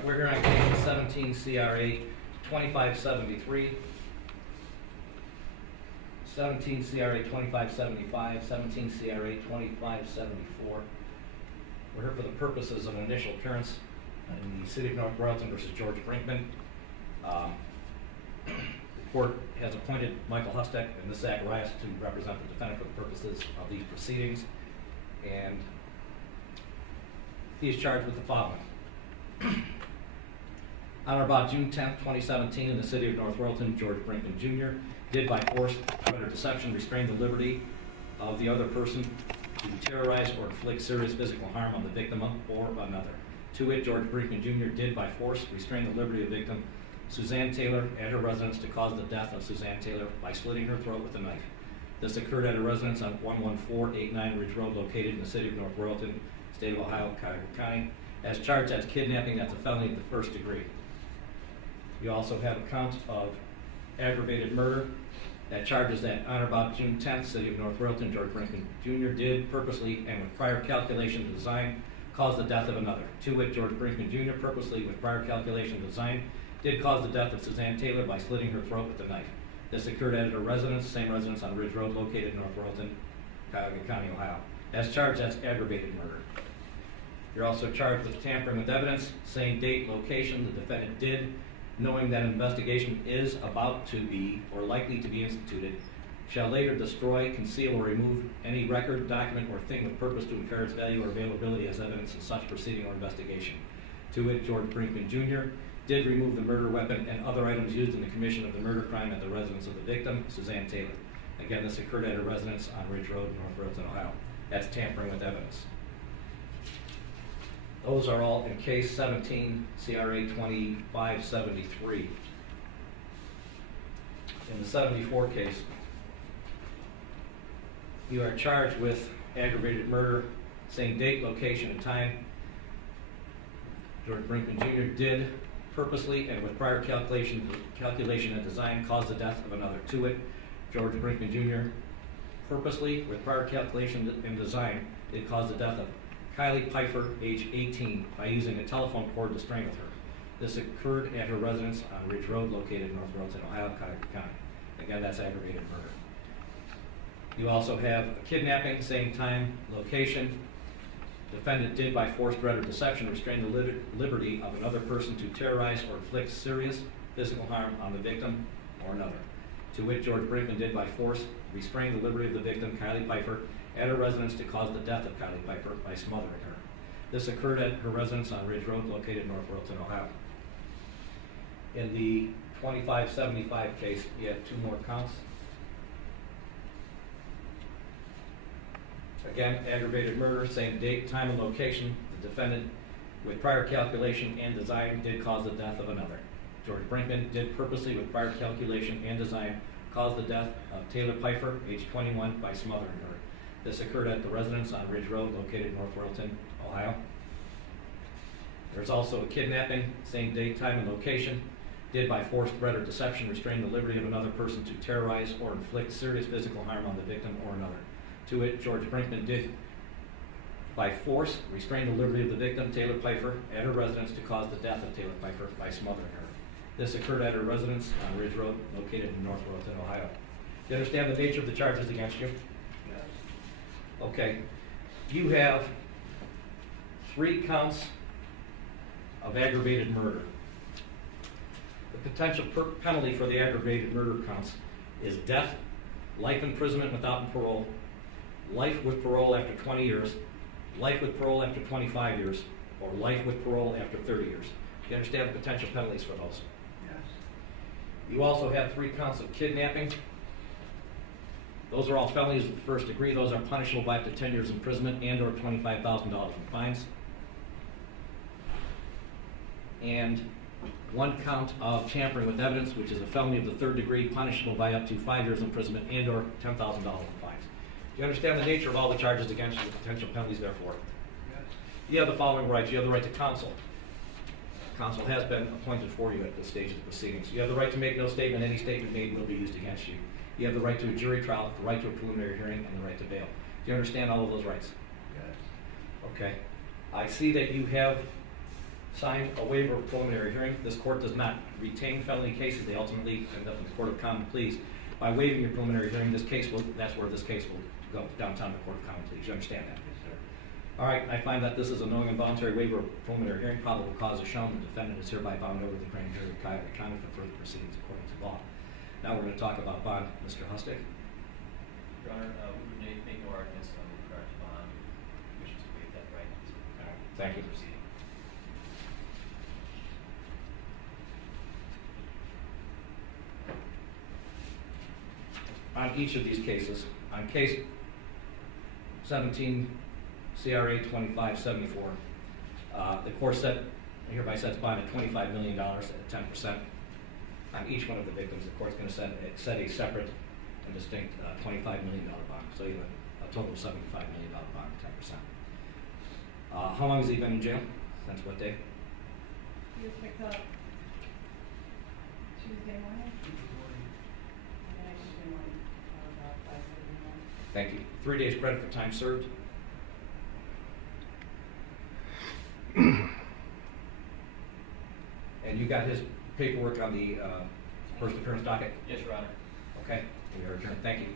right, we're here on case 17 CRA 2573, 17 CRA 2575, 17 CRA 2574. We're here for the purposes of an initial appearance in the City of North Royalton versus George Brinkman. The court has appointed Michael Hustek and Ms. Zacharias to represent the defendant for the purposes of these proceedings, and he is charged with the following. On or about June 10th, 2017, in the City of North Royalton, George Brinkman Jr. did by force, threat, or deception restrain the liberty of the other person to terrorize or inflict serious physical harm on the victim or another. To wit, George Brinkman Jr. did by force restrain the liberty of victim Suzanne Taylor at her residence to cause the death of Suzanne Taylor by slitting her throat with a knife. This occurred at a residence on 11489 Ridge Road, located in the City of North Royalton, State of Ohio, Cuyahoga County, as charged as kidnapping. That's a felony of the first degree. You also have a count of aggravated murder that charges that on or about June 10th, City of North Royalton, George Brinkman Jr. did purposely and with prior calculation and design cause the death of another. To wit, George Brinkman Jr. purposely with prior calculation and design did cause the death of Suzanne Taylor by slitting her throat with a knife. This occurred at a residence, same residence on Ridge Road, located in North Royalton, Cuyahoga County, Ohio. As charged, that's aggravated murder. You're also charged with tampering with evidence, same date, location the defendant did, knowing that an investigation is about to be or likely to be instituted, shall later destroy, conceal, or remove any record, document, or thing with purpose to impair its value or availability as evidence in such proceeding or investigation. To it, George Brinkman Jr. did remove the murder weapon and other items used in the commission of the murder crime at the residence of the victim, Suzanne Taylor. Again, this occurred at a residence on Ridge Road, North Royalton, Ohio. That's tampering with evidence. Those are all in case 17 CRA 2573. In the 74 case, you are charged with aggravated murder, same date, location, and time. George Brinkman Jr. did purposely and with prior calculation and design cause the death of another. To it, George Brinkman Jr. purposely with prior calculation and design did cause the death of Kylie Pfeiffer, age 18, by using a telephone cord to strangle her. This occurred at her residence on Ridge Road, located in North Royalton, Ohio, Cuyahoga County. Again, that's aggravated murder. You also have a kidnapping, same time, location. Defendant did by force, threat, or deception restrain the liberty of another person to terrorize or inflict serious physical harm on the victim or another. To wit, George Brinkman did by force restrain the liberty of the victim, Kylie Pfeiffer, at her residence to cause the death of Kylie Pfeiffer by smothering her. This occurred at her residence on Ridge Road, located in North Royalton, Ohio. In the 2575 case, you have two more counts. Again, aggravated murder, same date, time, and location. The defendant, with prior calculation and design, did cause the death of another. George Brinkman did purposely, with prior calculation and design, cause the death of Taylor Pfeiffer, age 21, by smothering her. This occurred at the residence on Ridge Road, located in North Royalton, Ohio. There's also a kidnapping, same date, time, and location. Did by force, threat, or deception restrain the liberty of another person to terrorize or inflict serious physical harm on the victim or another. To it, George Brinkman did by force restrain the liberty of the victim, Taylor Pfeiffer, at her residence to cause the death of Taylor Pfeiffer by smothering her. This occurred at her residence on Ridge Road, located in North Royalton, Ohio. Do you understand the nature of the charges against you? Yes. Okay. You have 3 counts of aggravated murder. The potential penalty for the aggravated murder counts is death, life imprisonment without parole, life with parole after 20 years, life with parole after 25 years, or life with parole after 30 years. Do you understand the potential penalties for those? Yes. You also have 3 counts of kidnapping. Those are all felonies of the first degree. Those are punishable by up to 10 years imprisonment and or $25,000 in fines. And 1 count of tampering with evidence, which is a felony of the 3rd degree, punishable by up to 5 years imprisonment and or $10,000 in fines. Do you understand the nature of all the charges against you, the potential penalties therefore? Yes. You have the following rights. You have the right to counsel. Counsel has been appointed for you at this stage of the proceedings. You have the right to make no statement. Any statement made will be used against you. You have the right to a jury trial, the right to a preliminary hearing, and the right to bail. Do you understand all of those rights? Yes. Okay. I see that you have signed a waiver of preliminary hearing. This court does not retain felony cases. They ultimately end up in the Court of Common Pleas. By waiving your preliminary hearing, that's where this case will go, downtown to the Court of Common Pleas. You understand that? Yes, sir. All right, I find that this is a knowing and voluntary waiver of preliminary hearing. Probable cause is shown. The defendant is hereby bound over the grand jury of Cuyahoga County for further proceedings according to law. Now we're going to talk about bond. Mr. Hustig. Your Honor, we would make no arguments on regard to bond. We wish to waive that right. Thank you. Proceeding. On each of these cases, on case 17 CRA 2574, the court hereby sets bond at $25 million at 10%. On each one of the victims, the court's going to set a separate and distinct $25 million bond. So you have a total of $75 million bond at 10%. How long has he been in jail? Since what day? He was picked up Tuesday morning. And then Tuesday morning, about 5:30 in the morning. Thank you. 3 days credit for time served. And you got his paperwork on the first appearance docket? Yes, Your Honor. Okay, we are adjourned. Thank you.